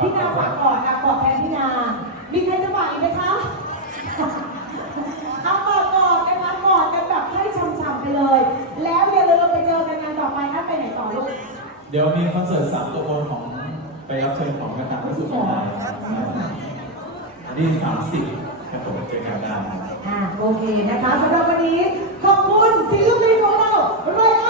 พี่นาฝากก่อนนะบอกแทนพี่นามีใครจะฝากอีกไหมคะ เอากอดก่อนนะคะกอดกันแบบให้ช่ำๆไปเลย แล้วอย่าลืมไปเจอกันงานต่อไปถ้าไปไหนต่อลูกเดี๋ยวมีคอนเสิร์ตสามตัวบนของไปรับเชิญของกระถางวิสุทธิ์ได้อันนี้สามสิบครับผมเจอกันได้อ่าโอเคนะคะสำหรับวันนี้ขอบคุณศิลปินของเราไรอัน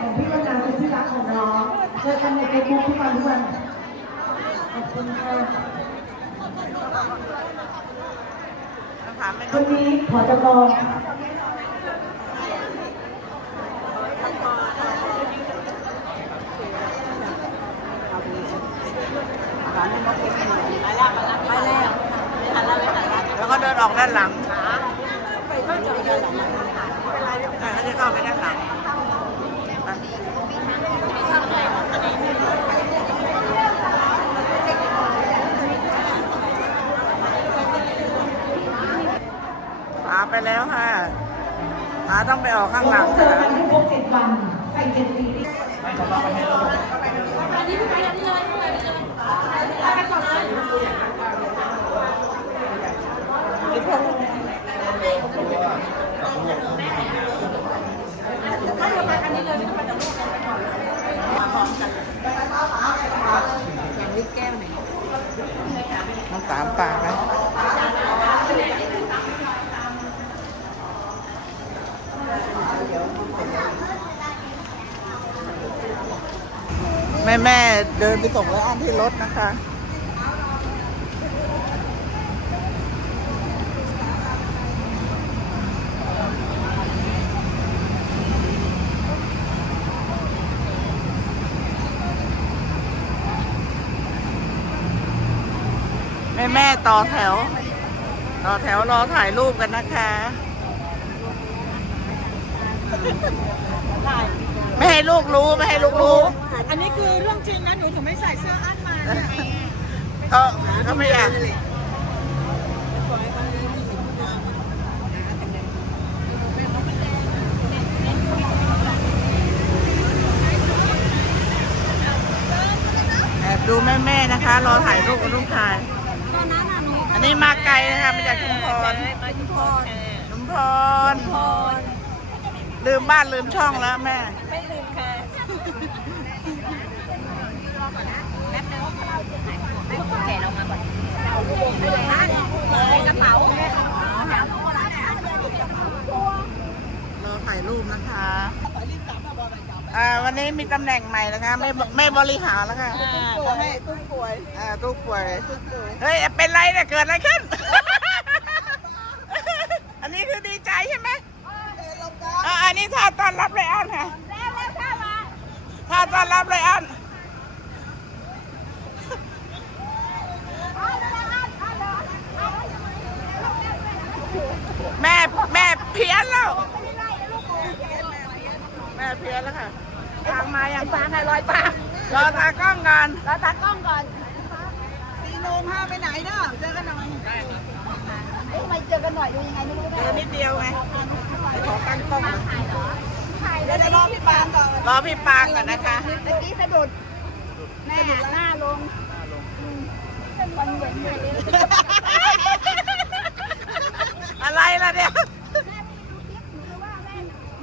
ของพี่วันนาคือที่รักของน้องเจอกันในเฟซบุ๊กทุกวันทุกวันขอบคุณค่ะวันนี้ขอจะบอกแล้วก็เดินออกด้านหลังอ่าเขาจะเข้าไปด้านหลังป๋าไปแล้วค่ะป๋า ต้องไปออกข้างหลังเจอกันให้ครบเจ็ดวันใส่เจ็ดปีดิ น้องสามป่าไหมแม่แม่ๆเดิ นไปส่งแล้วอ้อนที่รถนะคะ แม่แม่ต่อแถว ต่อแถวรอถ่ายรูปกันนะคะ ไม่ให้ลูกรู้ ไม่ให้ลูกรู้ อันนี้คือเรื่องจริงนะหนูถึงไม่ใส่เสื้ออั้นมาเนี่ยก็ก็ไม่อยากแอบดูแม่ๆนะคะ รอถ่ายรูปกับลูกชายตอนนั้นอะหนูอันนี้มาไกลนะคะมาจากชุมพรไปชุมพรชุมพรพร ลืมบ้านลืมช่องแล้วแม่ ไม่ลืมค่ะแกเรามาก่อนเราลูกไปเลยนะเลยกระเป๋ารอถ่ายรูปนะคะอ่าวันนี้มีตำแหน่งใหม่นะคะไม่ไม่บริหารแล้วค่ะป่วยตุ้มป่วยอ่าตู้ป่วยเฮ้ยเป็นไรเนี่ยเกิดอะไรขึ้น อันนี้คือดีใจใช่ไหม อ่าอันนี้ท่าต้อนรับเลยอันค่ะท่าต้อนรับเลยอันแม่แม่เพี้ยนแล้ว แม่เพี้ยนแล้วค่ะ ทางมาอย่างปางไงลอยปางรอตากล้องก่อนเราตากล้องก่อนสีโนมห้าไปไหนเนาะเจอกันหน่อย เอ๊ะทำไมเจอกันหน่อยดูยังไงไม่รู้เจได้อนิดเดียวไงขอตั้งกล้องก่อนถ่ายแล้วจะรอพี่ปางก่อนรอพี่ปางก่อนนะคะเมื่อกี้สะดุดแม่หน้าลงเป็นวันเหมือนเหมือนอะไรล่ะเนี่ย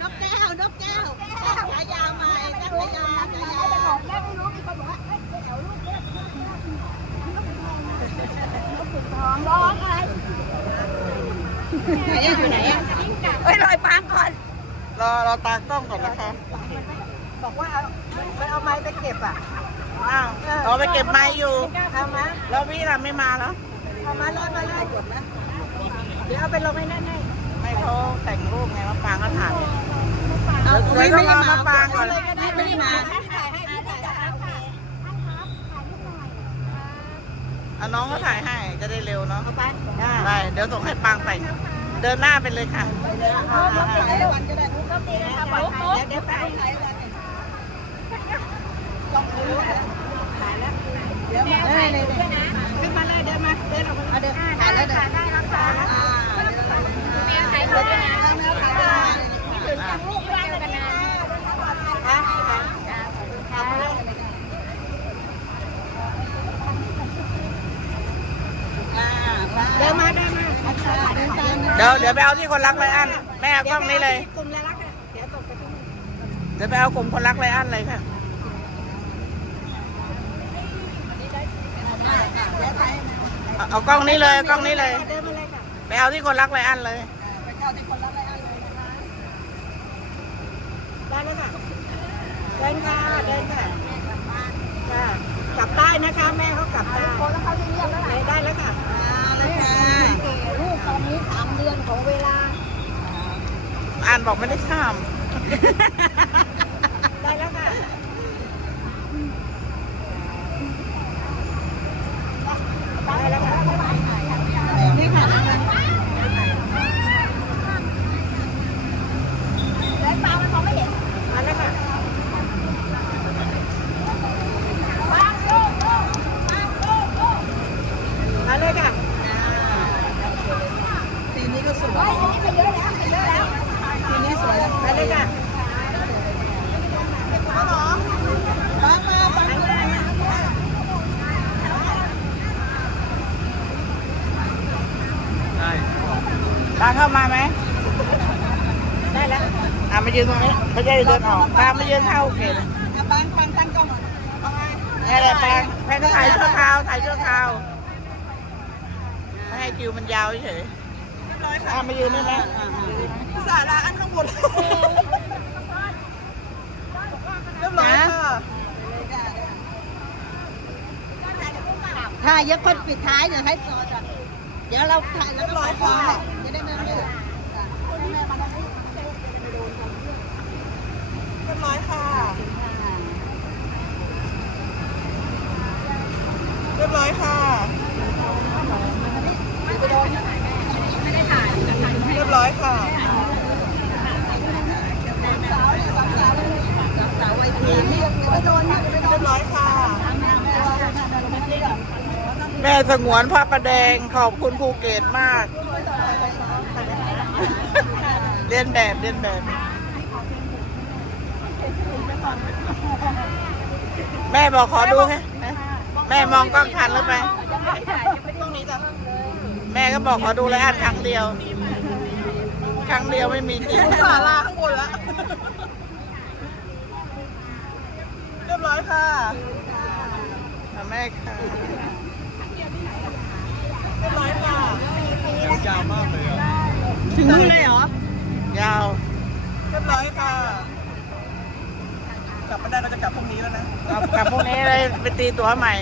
นกแก้วนกแก้วฉายาใหม่นักฉายาฉายาแม่ไม่รู้มีคนบอกว่าเอ้ยแถวลูกเนี่ยนกขุนทองร้องอะไรไหน อะอยู่ไหนอะเอ้ยลอยปางก่อน รอรอตากล้องก่อนนะคะบอกว่าเอามันเอาไม้ไปเก็บอะอ้าวเราไปเก็บไม้อยู่เอามาแล้วพี่ล่ะไม่มาแล้วเอามาลอยมาเลยกดนะเดี๋ยวเอาไปลงให้แน่ไม่เขาแต่งรูปไงมะปางก็ถ่ายๆเอาเดี๋ยวต้องรอมะปางก่อนไม่ได้มาพี่ถ่ายให้พี่ถ่ายให้ เอาน้องก็ถ่ายให้จะได้เร็วเนาะไปได้เดี๋ยวส่งให้ปังไป เดินหน้าไปเลยค่ะถ่ายวันก็ได้ทุกคนเดี๋ยวเดี๋ยวไปถ่ายวันลองดูถ่ายแล้วเดี๋ยวมาเลยเลยขึ้นมาเลยเดินมาเดินออกมาเดินถ่ายแล้วเดินได้แล้วค่ะอ่าแมวถ่ายรูปด้วยนะแมวถ่ายรูปไม่ถึงจังลูกไม่เจอกันนานค่ะเดินมาเดินมา เดี๋ยวเดี๋ยวไปเอาที่คนรักไรอันแม่เอากล้องนี้เลย กลุ่มละลักอะ เดี๋ยวตกไปที่เดี๋ยวไปเอากลุ่มคนรักไรอันเลยค่ะเอาเอากล้องนี้เลยเอากล้องนี้เลย เดินมาเลยค่ะ ไปเอาที่คนรักไรอันเลย ไปเจ้าที่คนรับอะไรอันเลยนะคะได้เลยค่ะ เดินค่ะ เดินค่ะค่ะกลับได้นะคะ แม่เขากลับได้ คนแล้วเขาจะเงียบแล้วได้แล้วค่ะได้ค่ะลูกตอนนี้สามเดือนของเวลา อ่าน บอกไม่ได้ข้าม ได้แล้วค่ะได้แล้วค่ะนี่ค่ะแล้วปลามันมองไม่เห็นมาแล้วค่ะมาเลยค่ะสีนี้ก็สวยอันนี้ไปเยอะแล้วไปเยอะแล้วสีนี้สวยมา เลยค่ะมาหรอมามามาตาเข้ามาไหม ได้แล้วอะมายืนตรงนี้ไม่ใช่เดินออกตามมายืนเข้าโอเคเลยอะปังปังตั้งกล้องนี่แหละแปลงแปลงก็ถ่ายชั่วคราวถ่ายชั่วคราวไม่ให้คิวมันยาวเฉย ๆอะมายืนนี่นะสาระอันข้างบนเรียบร้อยค่ะถ้าเยอะคนปิดท้ายเดี๋ยวให้ต่อจ้ะเดี๋ยวเราถ่ายแล้วก็ร้อยคอจะได้ไม่ต้องยืดเรียบร้อยค่ะ เรียบร้อยค่ะ เรียบร้ อยค่ะเรียบร้อยค่ะแม่สงวนพระประแดงขอบคุณภูเก็ตมาก เรียนแบบเรียนแบบ แม่บอกขอดูแค่แม่มองกล้องทันหรือไปตรงนี้จ้ะแม่ก็บอกขอดูแล้วอ่านครั้งเดียว ครั้งเดียวไม่มีจริงศาลาข้างบนแล้วเรียบร้อยค่ะอะแม่ค่ะเรียบร้อยค่ะยาวมากเลยอะถึงนู่นเลยเหรอ ยาวเรียบร้อยค่ะ กลับมาได้เราจะกลับพรุ่งนี้แล้วนะเอากลับพรุ่งนี้เลยไปตีตั๋วใหม่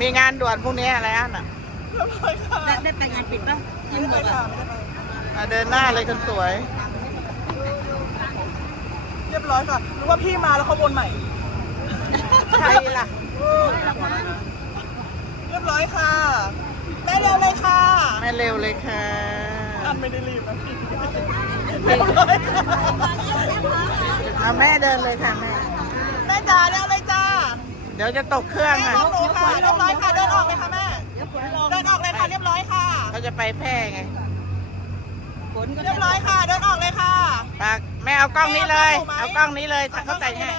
มีงานด่วนพรุ่งนี้อะไรอะน่ะเรียบร้อยค่ะได้ไปงานปิดป่ะไม่ได้ไปค่ะไม่ได้ไปอะ เดินหน้าเลยคนสวย เรียบร้อยค่ะ รู้ว่าพี่มาแล้วเขาวนใหม่ ใครล่ะ เรียบร้อยค่ะ แม่เร็วเลยค่ะ แม่เร็วเลยค่ะ อันไม่ได้รีบนะพี่เรียบร้อยค่ะเอาแม่เดินเลยค่ะแม่ แม่จ๋าเร็วเลยจ้า เดี๋ยวจะตกเครื่องแม่อะมองหนูค่ะ เรียบร้อยค่ะ เดินออกเลยค่ะแม่ เดินออกเลยค่ะ เรียบร้อยค่ะ เขาจะไปแพร่ไง เรียบร้อยค่ะ เดินออกเลยค่ะปากแม่เอากล้องนี้เลย เอากล้องนี้เลยเขาแต่งให้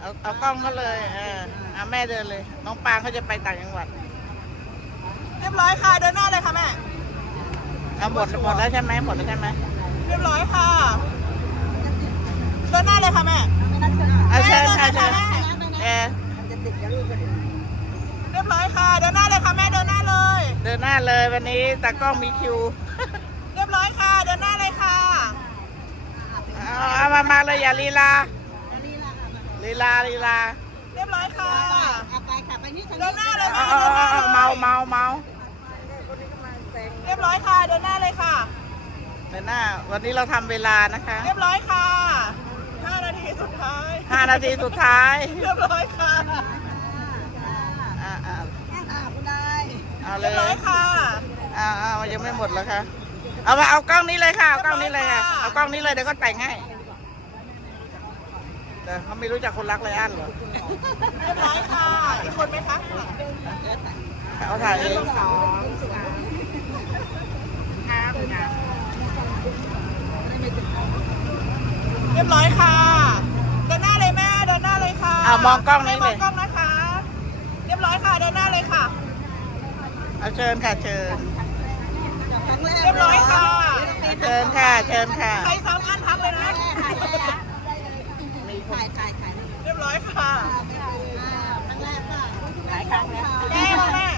เอาเอากล้องเขาเลยเออเอาแม่เดินเลย น้องปางเขาจะไปต่างจังหวัด เรียบร้อยค่ะ เดินหน้าเลยค่ะแม่ เอาหมดหมดแล้วใช่ไหมหมดแล้วใช่ไหมเรียบร้อยค่ะ เดินหน้าเลยค่ะแม่เอาเชิญค่ะเชิญเออเรีย บร้อยค่ะ เดินหน้าเลยค่ะแม่เดินหน้าเลย เดินหน้าเลยวันนี้ตากล้องมีคิว เรียบร้อยค่ะ เดินหน้าเลยค่ะเอาเอามามาเลยอย่าลีลาลีลาลีลาเรียบร้อยค่ะไปค่ะไปนี่ทางเดินหน้าเลยเอาแม่เอาเดินหน้าเอาเลยเมาเมาเมาเรียบร้อยค่ะ เดินหน้าเลยค่ะ เดินหน้า วันนี้เราทำเวลานะคะเรียบร้อยค่ะห้านาทีสุดท้าย ห้านาทีสุดท้าย เรียบร้อยค่ะ อ่าอ่า อ่า เอาเลเรียยบร้อยค่ะ อ่าอ่ายังไม่หมดแล้วค่ะ เอามาเอากล้องนี้เลยค่ะ เอากล้องนี้เลยค่ะ เอากล้องนี้เลยเดี๋ยวก็แต่งให้แต่เขาไม่รู้จักคนรักไรอันเหรอ เรียบร้อยค่ะ อีกคนไหมคะเขาถ่ายเองเรียบร้อยค่ะ เดินหน้าเลยแม่ เดินหน้าเลยค่ะอ่ามองกล้องนี้มเลองยกล้องนะคะ เรียบร้อยค่ะ เดินหน้าเลยค่ะ เอาเชิญค่ะเชิญเรียบร้อยค่ะเชิญค่ะเชิญค่ะใครซ้ำอันทักเลยนะถ่ายถ่ายถ่ายถ่ายเรียบร้อยค่ะครั้งแรกค่ะหลายครั้งแล้วแม่แม่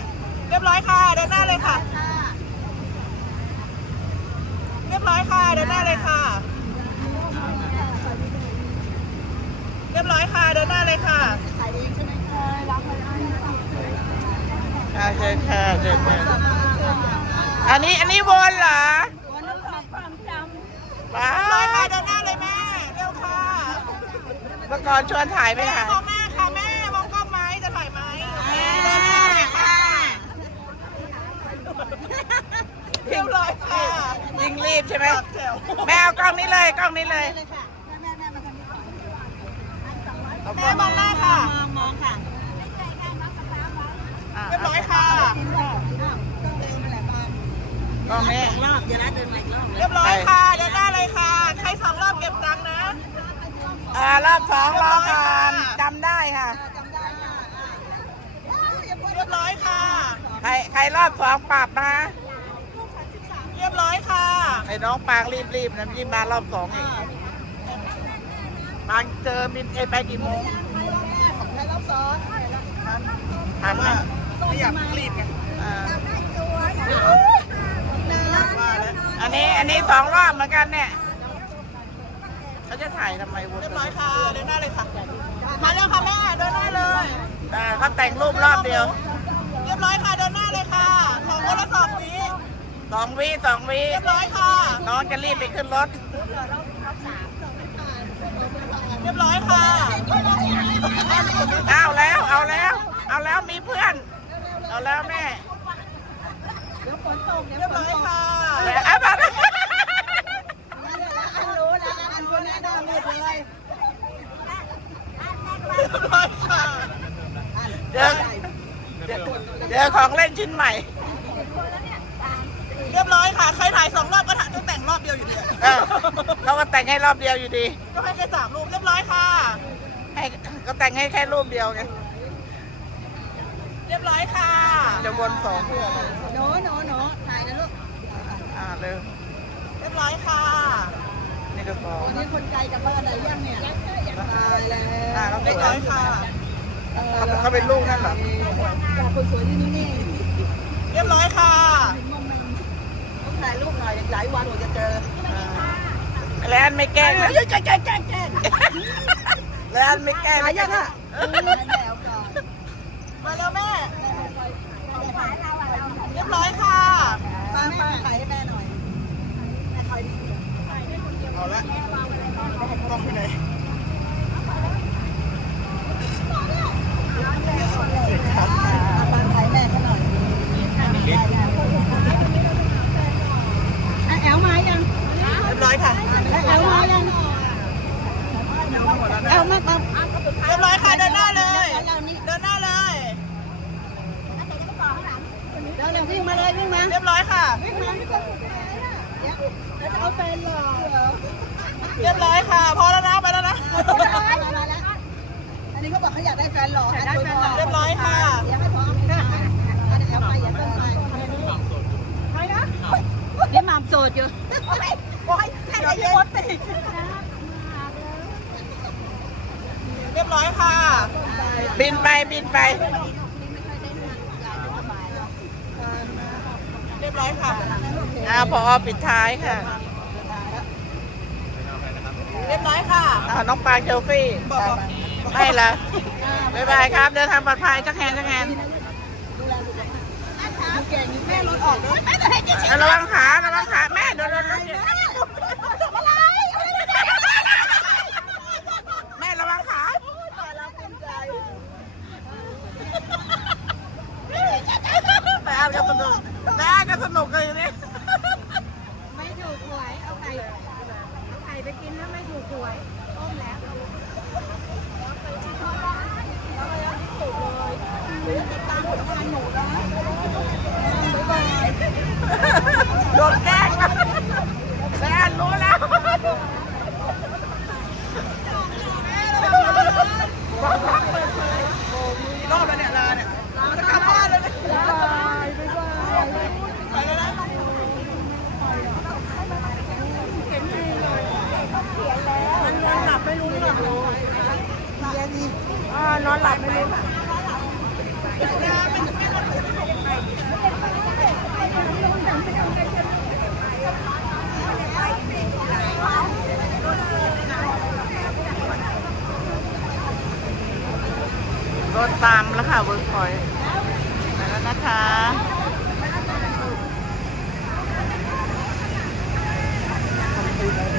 เรียบร้อยค่ะเดินหน้าเลยค่ะ เรียบร้อยค่ะเดินหน้าเลยค่ะ เรียบร้อยค่ะ เดินหน้าเลยค่ะ ถ่ายเองใช่ไหมคะรับเลย ค่ะเชิญค่ะเชิญค่ะอันนี้อันนี้วนเหรอวันนั้นฝากความจว้าเรียบร้อยค่ะวเดินหน้าเลยแม่เร็วค่ะเมื่อก่อนชวนถ่ายไหมแม่คะมองหน้าค่ะแม่มองกล้องไหมจะถ่ายไหมเดินหน้าเลยค่ะเรียบร้อยค่ะยิ่งรีบใช่ไหมตัดแถวแม่เอากล้องนี้เลยกล้องนี้เลยำเลยค่ะแม่แม่แม่มาทางนี้ก่อนเอากแม่ล้องมองหน้าค่ะ มองมองค่ะ อะ เรียบร้อยค่ะกินค่ะอ้าวต้องเดินนั่นแหละบางกล้องนี้สองรอบเดี๋ยวนะเดินมาอีกรอบเรียบร้อยค่ะเดินหน้าเลยค่ะใครสองรอบเก็บตังค์นะอ่ารอบสองรอก่อนจำได้ค่ะจำได้ค่ะอ่าอย่าพูดเรียบร้อยค่ะ ใครใครรอบสองปรับนะเรียบร้อยค่ะไอ้น้องปางรีบๆนะยิ่งมารอบสองอีกปางเจอบินเอไปกี่โมงใครรอบซ้อนทันไหม ไม่อยากรีบไงอ่าว่าแล้วอันนี้อันนี้สองรอบเหมือนกันเนี่ยเขาจะถ่ายทำไมวนเรียบร้อยค่ะเดินหน้าเลยค่ะมาเร็วค่ะแม่เดินหน้าเลยอ่าเขาแต่งรูปรอบเดียว เรียบร้อยค่ะเดินหน้าเลยค่ะของคนละสองวิสองวิสองวิเรียบร้อยค่ะน้องจะรีบไปขึ้นรถ เรียบร้อยค่ะ เอาแล้วเอาแล้ว เอาแล้วมีเพื่อน เอาแล้วแม่เรียบร้อยค่ะเอามาอันรู้นะอันคนนี้ได้หมดเลยเรียบร้อยค่ะเดี๋ยวเดี๋ยวของเล่นชิ้นใหม่ เรียบร้อยค่ะ ใครถ่ายสองรอบก็ถ่ายต้องแต่งรอบเดียวอยู่ดีเออเขาก็แต่งให้รอบเดียวอยู่ดี ก็ให้แค่สามรูปเรียบร้อยค่ะให้ก็แต่งให้แค่รูปเดียวไง เรียบร้อยค่ะจะวนสองเพื่ออะไรหนูหนูหนูถ่ายนะลูก อ่าเร็วเรียบร้อยค่ะ นี่ก็สองวันนี้คนไกลกลับบ้านอะไรยังเนี่ยตายแล้วอ่าต้องเรีเด็ยกบร้อยค่ะเขาเขาเป็นลูกนั่นเหรอจากคนสวยที่นี่นี่ เรียบร้อยค่ะต้องถ่ายรูปหน่อยอีกหลายวันกว่าจะเจอแล้วอันไม่แกล้งนะแกล้งแกล้งแกล้งแกล้งแล้วอันไม่แกล้งถ่ายยังอะแล้วก่อนมาแล้วแม่เรีย บร้อยค่ะป้าป้าถ่ายให้แม่หน่อยเอาละต้องไปไหน ป้าถ่ายแม่เขาหน่อยแอลมายัง เรียบร้อยค่ะ แอลมายังแอลมามา เรียบร้อยค่ะ เดินหน้าเลย เดินหน้าเลย เดี๋ยวเดี๋ยววิ่งมาเลยวิ่งมา เรียบร้อยค่ะ วิ่งมาวิ่งมาแล้วจะเอาแฟนหรอ เรียบร้อยค่ะ พอแล้วนะ ไปแล้วนะ อันนี้เขาบอกเขาอยากได้แฟนหล่ออยากได้แฟนหล่อ เรียบร้อยค่ะ เดี๋ยวให้พร้อมค่ะอันนี้เอาไปอย่าเพิ่มไปใครนะนี่หม่ำโสดอยู่โอ้ยโอ้ยแค่ไหนเย็น เรียบร้อยค่ะ บินไปบินไปเรียบร้อยค่ะอ่าพอปิดท้ายค่ะ เรียบร้อยค่ะอ่าน้องปางเชลฟี่บอกบอกไม่ละบ๊ายบายครับเดินทางปลอดภัยจักแฮนจักแฮนเก่งแม่รถออกด้วยอะระวังขาระวังขาแม่โดนโดนรถ วยต้มแล้วติดตามผลงานหนูนะบ๊ายบาย นอนหลับไม่รู้รถตามแล้วค่ะเวิร์กพอยต์แล้วนะคะเ